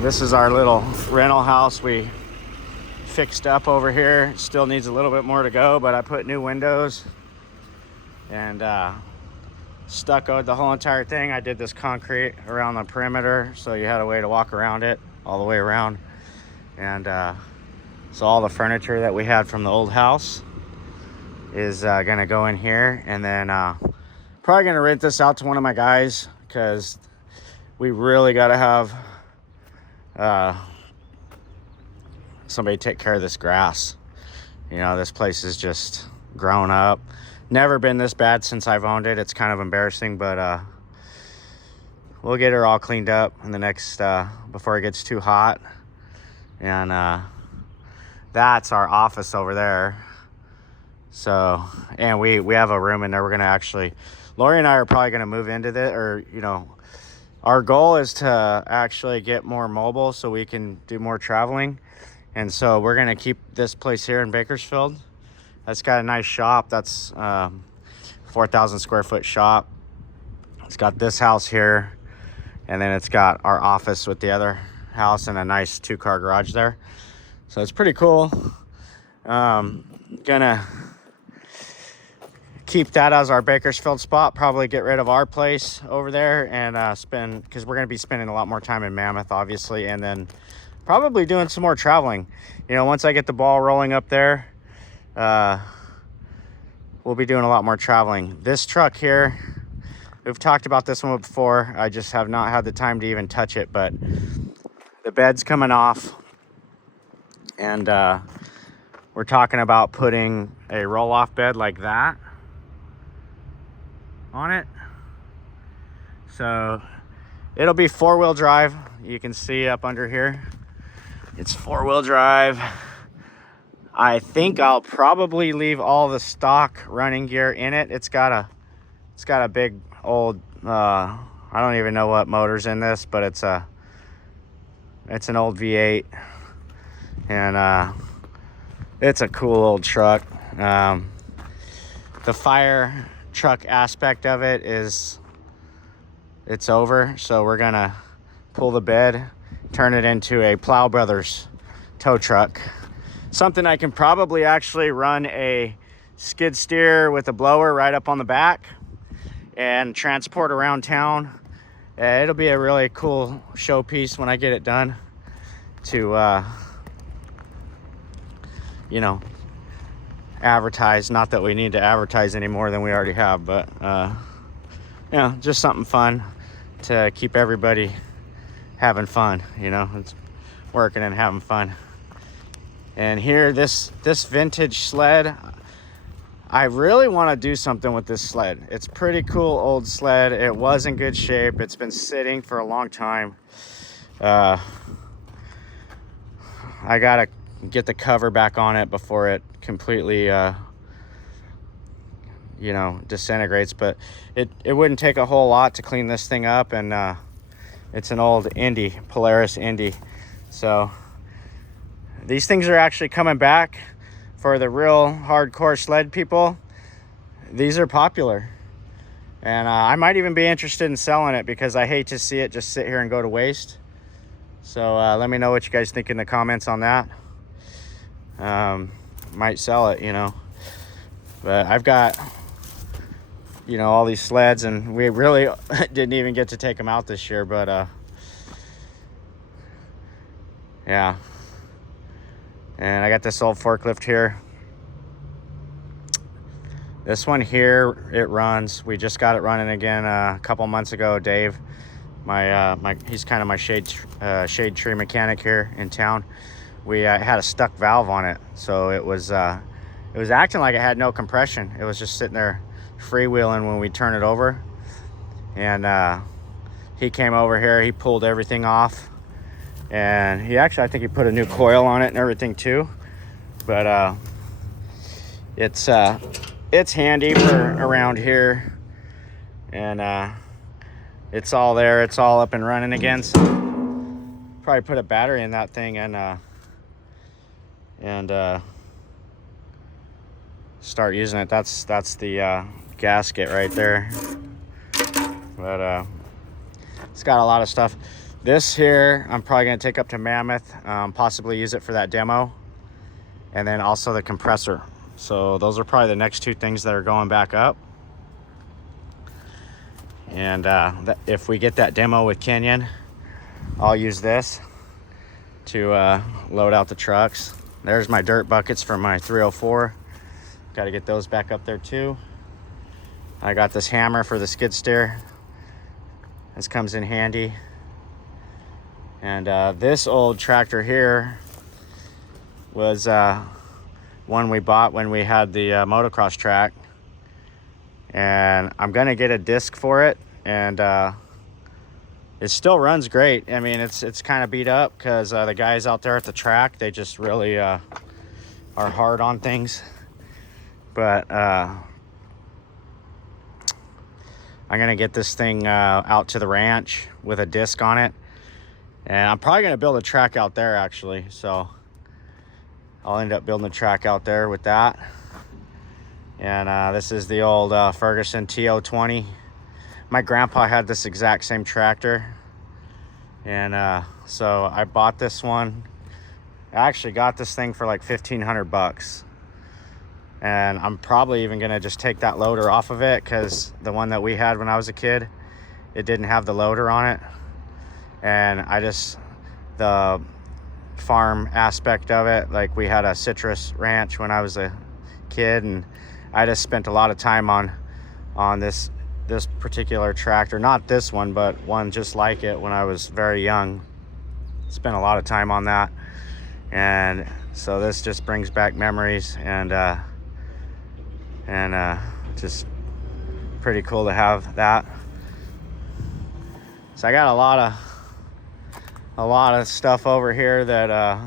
This is our little rental house we fixed up over here. It still needs a little bit more to go, but I put new windows and stuccoed the whole entire thing. I did this concrete around the perimeter, so you had a way to walk around it all the way around. And so all the furniture that we had from the old house is gonna go in here, and then probably gonna rent this out to one of my guys, because we really gotta have somebody take care of this grass. You know, this place is just grown up. Never been this bad since I've owned it. It's kind of embarrassing, but we'll get her all cleaned up in the next before it gets too hot. And that's our office over there. So, and we have a room in there. We're gonna actually, Lori and I are probably gonna move into this, or you know, our goal is to actually get more mobile so we can do more traveling. And so we're gonna keep this place here in Bakersfield. That's got a nice shop. That's 4,000 square foot shop. It's got this house here, and then it's got our office with the other house and a nice 2-car garage there. So it's pretty cool. Gonna keep that as our Bakersfield spot. Probably get rid of our place over there and because we're gonna be spending a lot more time in Mammoth, obviously, and then probably doing some more traveling. You know, once I get the ball rolling up there, we'll be doing a lot more traveling. This truck here, we've talked about this one before. I just have not had the time to even touch it, but the bed's coming off, and we're talking about putting a roll-off bed like that on it. So it'll be 4-wheel drive. You can see up under here, it's 4-wheel drive. I think I'll probably leave all the stock running gear in it. It's got a big old I don't even know what motor's in this, but it's an old V8, and it's a cool old truck. The fire truck aspect of it it's over, so we're gonna pull the bed, turn it into a Plow Brothers tow truck. Something I can probably actually run a skid steer with a blower right up on the back and transport around town. It'll be a really cool showpiece when I get it done to you know, advertise. Not that we need to advertise any more than we already have, but you know, just something fun to keep everybody having fun. You know, it's working and having fun. And here, this vintage sled, I really want to do something with this sled. It's pretty cool old sled. It was in good shape. It's been sitting for a long time. I gotta get the cover back on it before it completely you know, disintegrates, but it wouldn't take a whole lot to clean this thing up. And it's an old Indy, Polaris Indy. So these things are actually coming back for the real hardcore sled people. These are popular, and I might even be interested in selling it, because I hate to see it just sit here and go to waste. So let me know what you guys think in the comments on that. Might sell it, you know, but I've got, you know, all these sleds, and we really didn't even get to take them out this year, but yeah. And I got this old forklift here. This one here, it runs. We just got it running again a couple months ago. Dave, he's kind of my shade tree mechanic here in town. We had a stuck valve on it, so it was acting like it had no compression. It was just sitting there freewheeling when we turn it over. And he came over here, he pulled everything off, and he actually, I think he put a new coil on it and everything too. But it's handy for around here, and it's all there. It's all up and running again. So probably put a battery in that thing and start using it. That's the gasket right there. But it's got a lot of stuff. This here, I'm probably gonna take up to Mammoth, possibly use it for that demo. And then also the compressor. So those are probably the next two things that are going back up. And if we get that demo with Kenyon, I'll use this to load out the trucks. There's my dirt buckets from my 304. Got to get those back up there too. I got this hammer for the skid steer. This comes in handy. And this old tractor here was one we bought when we had the motocross track. And I'm gonna get a disc for it, and it still runs great. I mean, it's kind of beat up because the guys out there at the track, they just really are hard on things. But I'm gonna get this thing out to the ranch with a disc on it, and I'm probably gonna build a track out there actually. So I'll end up building a track out there with that. And this is the old Ferguson TO20. My grandpa had this exact same tractor. And so I bought this one. I actually got this thing for like 1,500 bucks. And I'm probably even gonna just take that loader off of it, because the one that we had when I was a kid, it didn't have the loader on it. And the farm aspect of it, like we had a citrus ranch when I was a kid, and I just spent a lot of time on this particular tractor. Not this one, but one just like it when I was very young. Spent a lot of time on that. And so this just brings back memories, and just pretty cool to have that. So I got a lot of stuff over here that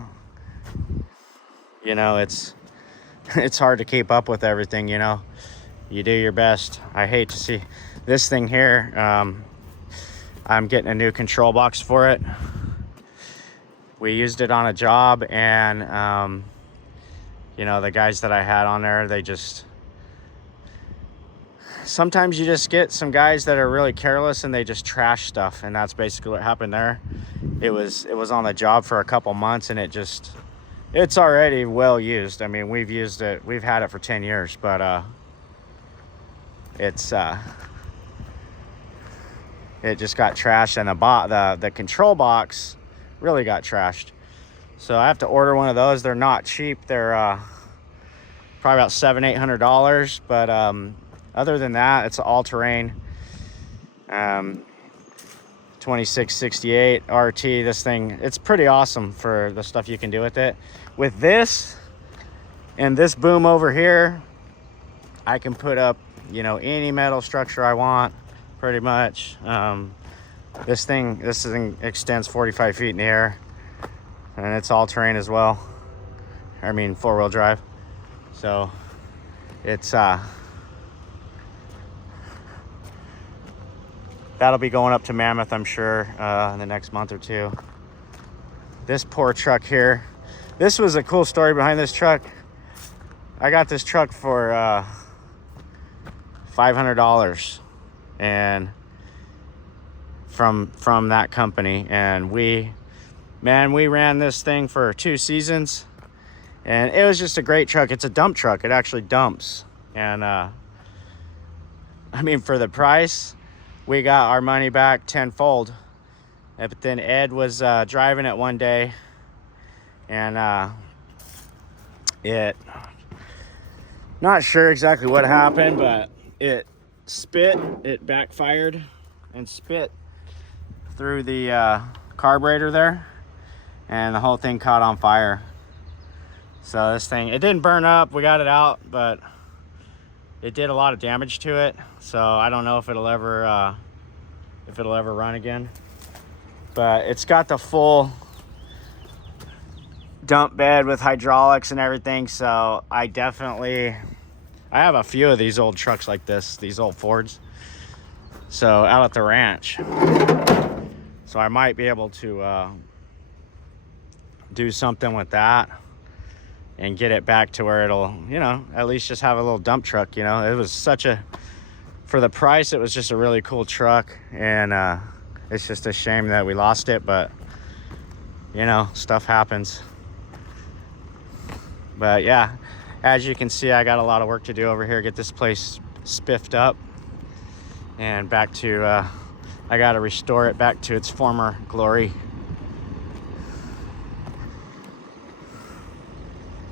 you know, it's hard to keep up with everything, you know. You do your best. I hate to see this thing here. I'm getting a new control box for it. We used it on a job, and you know, the guys that I had on there, they just, sometimes you just get some guys that are really careless and they just trash stuff, and that's basically what happened there. It was on the job for a couple months, and it's already well used. I mean, we've used it, we've had it for 10 years, but it just got trashed, and the control box really got trashed. So I have to order one of those. They're not cheap. They're probably about $700-800, but other than that, it's all-terrain 2668 RT. This thing, it's pretty awesome for the stuff you can do with it. With this and this boom over here, I can put up, you know, any metal structure I want, pretty much. This thing extends 45 feet in the air, and it's all terrain as well. I mean, 4-wheel drive. So it's that'll be going up to Mammoth, I'm sure, in the next month or two. This poor truck here. This was a cool story behind this truck. I got this truck for $500, and from that company, and we ran this thing for 2 seasons, and it was just a great truck. It's a dump truck. It actually dumps, and I mean, for the price, we got our money back tenfold. But then Ed was driving it one day, and not sure exactly what happened, but it backfired and spit through the carburetor there, and the whole thing caught on fire. So this thing, it didn't burn up. We got it out, but it did a lot of damage to it. So I don't know if it'll ever run again. But it's got the full dump bed with hydraulics and everything. So I have a few of these old trucks like this, these old Fords. So out at the ranch. So I might be able to do something with that and get it back to where it'll, you know, at least just have a little dump truck. You know, it was for the price, it was just a really cool truck. And It's just a shame that we lost it, but you know, stuff happens. But yeah, as you can see, I got a lot of work to do over here, get this place spiffed up and back to I got to restore it back to its former glory.